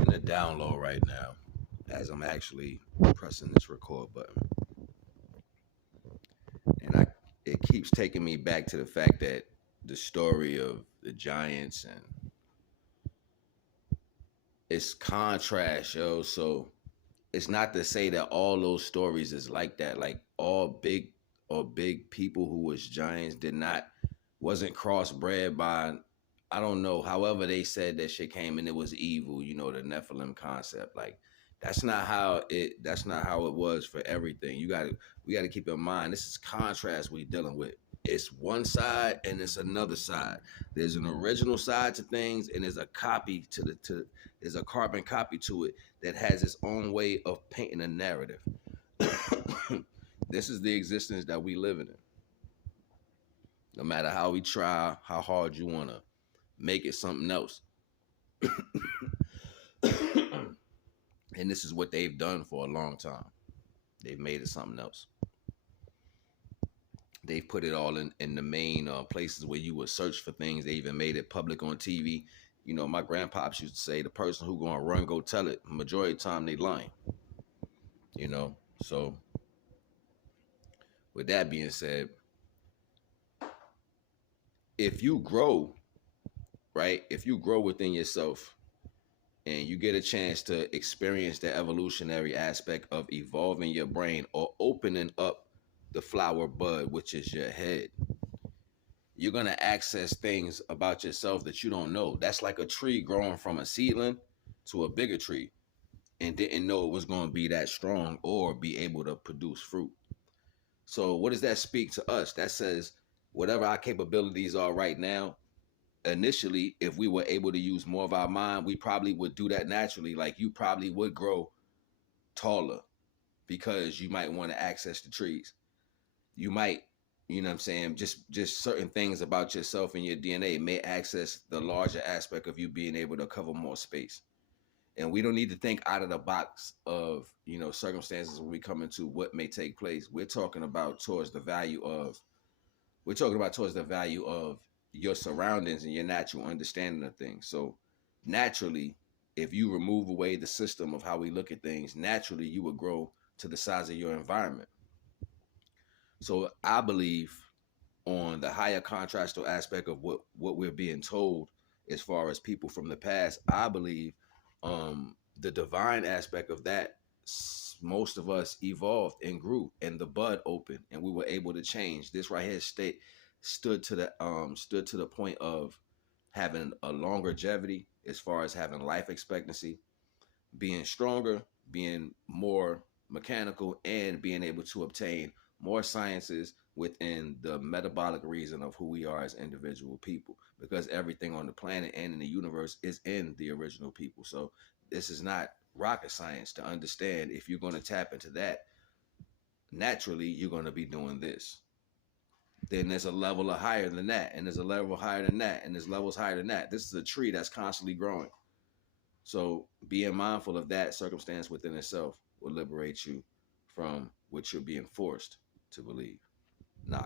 in a download right now as I'm actually pressing this record button, and I it keeps taking me back to the fact that the story of the Giants and it's contrast, yo. So it's not to say that all those stories is like that. Like all big people who was giants did not wasn't crossbred by I don't know. However, they said that shit came and it was evil. You know the Nephilim concept. Like that's not how it was for everything. We got to keep in mind this is contrast we dealing with. It's one side and it's another side. There's an original side to things and there's a copy to there's a carbon copy to it that has its own way of painting a narrative. This is the existence that we live in. No matter how we try, how hard you want to make it something else. And this is what they've done for a long time. They've made it something else. They've put it all in the main places where you would search for things. They even made it public on TV. You know, my grandpops used to say the person who gonna run, go tell it. Majority of the time they lying. You know, so with that being said, if you grow, right? If you grow within yourself and you get a chance to experience the evolutionary aspect of evolving your brain or opening up the flower bud, which is your head, you're going to access things about yourself that you don't know. That's like a tree growing from a seedling to a bigger tree and didn't know it was going to be that strong or be able to produce fruit. So what does that speak to us? That says whatever our capabilities are right now, initially, if we were able to use more of our mind, we probably would do that naturally. Like you probably would grow taller because you might want to access the trees. You might, you know what I'm saying, just certain things about yourself and your DNA may access the larger aspect of you being able to cover more space. And we don't need to think out of the box of, you know, circumstances when we come into what may take place. We're talking about towards the value of your surroundings and your natural understanding of things. So naturally, if you remove away the system of how we look at things, naturally you would grow to the size of your environment. So I believe on the higher contrastal aspect of what we're being told as far as people from the past, I believe the divine aspect of that, most of us evolved and grew and the bud opened and we were able to change. This right here stood to the point of having a longevity as far as having life expectancy, being stronger, being more mechanical, and being able to obtain more sciences within the metabolic reason of who we are as individual people, because everything on the planet and in the universe is in the original people. So this is not rocket science to understand. If you're going to tap into that, naturally you're going to be doing this. Then there's a level higher than that, and there's a level higher than that, and there's levels higher than that. This is a tree that's constantly growing. So being mindful of that circumstance within itself will liberate you from what you're being forced to believe. Nah.